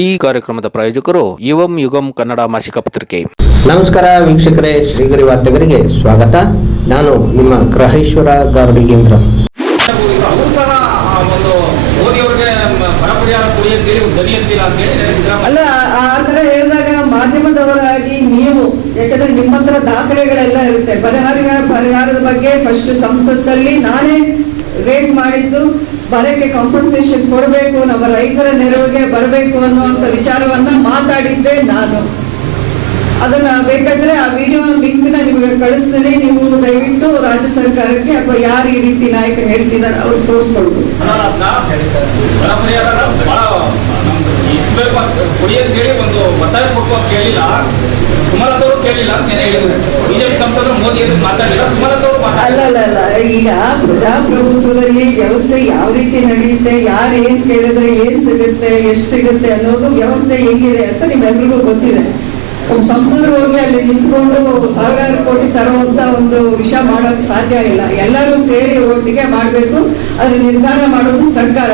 ಈ ಕಾರ್ಯಕ್ರಮದ ಪ್ರಾಯೋಜಕರು ಯುವಂ ಯುಗಂ ಕನ್ನಡ ಮಾಸಿಕ ಪತ್ರಿಕೆ. ನಮಸ್ಕಾರ ವೀಕ್ಷಕರೇ ಶ್ರೀಗರಿ ವಾರ್ತೆಗರಿಗೆ ಸ್ವಾಗತ. ನಾನು ನಿಮ್ಮ ಗ್ರಹೇಶ್ವರ ಗಾರ್ಡಿಗೇಂದ್ರ ಅಲ್ಲ ಆ ಆ ತರ ಹೇಳಿದಾಗ ಮಾಧ್ಯಮದವರಾಗಿ ನೀವು ಯಾಕಂದ್ರೆ ನಿಮ್ಮ ಹತ್ರ ದಾಖಲೆಗಳೆಲ್ಲ ಇರುತ್ತೆ. ಪರಿಹಾರ ಪರಿಹಾರದ ಬಗ್ಗೆ ಫಸ್ಟ್ ಸಂಸತ್ತಲ್ಲಿ ನಾನೇ ರೇಸ್ ಮಾಡಿದ್ದು, ಬರಕ್ಕೆ ಕಾಂಪನ್ಸೇಷನ್ ಕೊಡಬೇಕು ನಮ್ಮ ರೈತರ ನೆರವಿಗೆ ಬರಬೇಕು ಅನ್ನುವಂಥ ವಿಚಾರವನ್ನ ಮಾತಾಡಿದ್ದೆ ನಾನು. ಅದನ್ನ ಬೇಕಾದ್ರೆ ಆ ವಿಡಿಯೋ ಲಿಂಕ್ನ ನಿಮಗೆ ಕಳಿಸ್ತೀನಿ. ನೀವು ದಯವಿಟ್ಟು ರಾಜ್ಯ ಸರ್ಕಾರಕ್ಕೆ ಅಥವಾ ಯಾರು ಈ ರೀತಿ ನಾಯಕರು ಹೇಳ್ತಿದ್ದಾರೆ ಅವ್ರು ತೋರಿಸ್ಕೊಳ್ಬೋದು ಅಂತೇಳಿ ಒಂದು ಒತ್ತಾಯ ಕೇಳಿಲ್ಲ ಕೇಳಿಲ್ಲ ಹೇಳಿದ್ರು ಬಿಜೆಪಿ ಸಂಸದರು ಮೋದಿ ಮಾತಾಡಿಲ್ಲ. ಸುಮಲತಾ ಅಲ್ಲ ಅಲ್ಲ ಅಲ್ಲ ಈಗ ಪ್ರಜಾಪ್ರಭುತ್ವದಲ್ಲಿ ವ್ಯವಸ್ಥೆ ಯಾವ ರೀತಿ ನಡೆಯುತ್ತೆ, ಯಾರು ಏನ್ ಕೇಳಿದ್ರೆ ಏನ್ ಸಿಗುತ್ತೆ, ಎಷ್ಟು ಸಿಗುತ್ತೆ ಅನ್ನೋದು ವ್ಯವಸ್ಥೆ ಹೆಂಗಿದೆ ಅಂತ ನಿಮ್ಮೆಲ್ರಿಗೂ ಗೊತ್ತಿದೆ. ಒಬ್ಬ ಸಂಸದರು ಹೋಗಿ ಅಲ್ಲಿ ನಿಂತ್ಕೊಂಡು ಸಾವಿರಾರು ಕೋಟಿ ತರುವಂತ ಒಂದು ವಿಷಯ ಮಾಡೋಕ್ ಸಾಧ್ಯ ಇಲ್ಲ. ಎಲ್ಲರೂ ಸೇರಿ ಒಟ್ಟಿಗೆ ಮಾಡಬೇಕು ಅದ್ರ ನಿರ್ಧಾರ ಮಾಡೋದು ಸರ್ಕಾರ.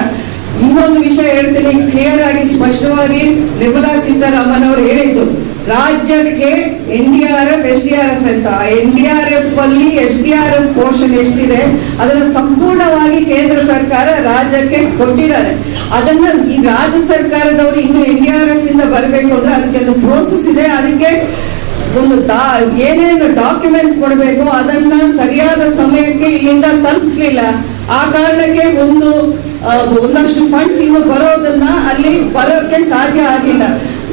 ಇನ್ನೊಂದು ವಿಷಯ ಹೇಳ್ತೀನಿ ಕ್ಲಿಯರ್ ಆಗಿ, ಸ್ಪಷ್ಟವಾಗಿ ನಿರ್ಮಲಾ ಸೀತಾರಾಮನ್ ಅವರು ಹೇಳಿದ್ದು ರಾಜ್ಯಕ್ಕೆ N D R F, S D R F ಅಂತ ಎನ್ ಡಿ ಆರ್ ಎಫ್ ಅಲ್ಲಿ S D R F portion ಎಷ್ಟಿದೆ? ಅದನ್ನ ಸಂಪೂರ್ಣವಾಗಿ ಕೇಂದ್ರ ಸರ್ಕಾರ ರಾಜ್ಯಕ್ಕೆ ಕೊಟ್ಟಿದ್ದಾರೆ. ಅದನ್ನ ಈ ರಾಜ್ಯ ಸರ್ಕಾರದವರು ಇನ್ನು ಎನ್ ಡಿ ಆರ್ ಎಫ್ ಇಂದ ಬರಬೇಕು ಅಂದ್ರೆ ಅದಕ್ಕೆ ಒಂದು ಪ್ರೋಸೆಸ್ ಇದೆ. ಅದಕ್ಕೆ ಒಂದು ದಾ, ಏನೇನು ಡಾಕ್ಯುಮೆಂಟ್ಸ್ ಕೊಡಬೇಕು ಅದನ್ನ ಸರಿಯಾದ ಸಮಯಕ್ಕೆ ಇಲ್ಲಿಂದ ತಲುಪಿಸ್ಲಿಲ್ಲ. ಆ ಕಾರಣಕ್ಕೆ ಒಂದು ಒಂದಷ್ಟು ಫಂಡ್ಸ್ ಇನ್ನು ಬರೋದನ್ನ ಅಲ್ಲಿ ಬರೋಕ್ಕೆ ಸಾಧ್ಯ ಆಗಿಲ್ಲ.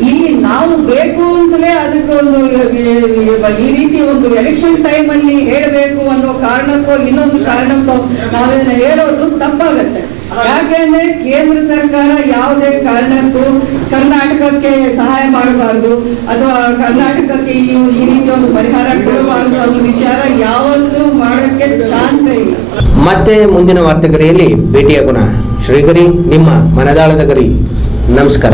ಇಲ್ಲಿ ನಾವು ಬೇಕು ಅಂತಲೇ ಅದಕ್ಕೆ ಒಂದು, ಈ ರೀತಿ ಒಂದು ಎಲೆಕ್ಷನ್ ಟೈಮ್ ಅಲ್ಲಿ ಹೇಳಬೇಕು ಅನ್ನೋ ಕಾರಣಕ್ಕೋ ಇನ್ನೊಂದು ಕಾರಣಕ್ಕೋ ನಾವಿದನ್ನ ಹೇಳೋದು ತಪ್ಪಾಗತ್ತೆ. ಯಾಕೆಂದ್ರೆ ಕೇಂದ್ರ ಸರ್ಕಾರ ಯಾವುದೇ ಕಾರಣಕ್ಕೂ ಕರ್ನಾಟಕಕ್ಕೆ ಸಹಾಯ ಮಾಡಬಾರ್ದು ಅಥವಾ ಕರ್ನಾಟಕಕ್ಕೆ ಈ ರೀತಿ ಒಂದು ಪರಿಹಾರ ಕೊಡಬಾರ್ದು ಅನ್ನೋ ವಿಚಾರ ಯಾವತ್ತೂ ಮಾಡೋಕ್ಕೆ ಚಾನ್ಸೇ ಇಲ್ಲ. ಮತ್ತೆ ಮುಂದಿನ ವಾರ್ತೆಗರಿಯಲ್ಲಿ ಭೇಟಿಯಾಗೋಣ. ಶ್ರೀಗರಿ ನಿಮ್ಮ ಮನದಾಳದ ಗರಿ. ನಮಸ್ಕಾರ.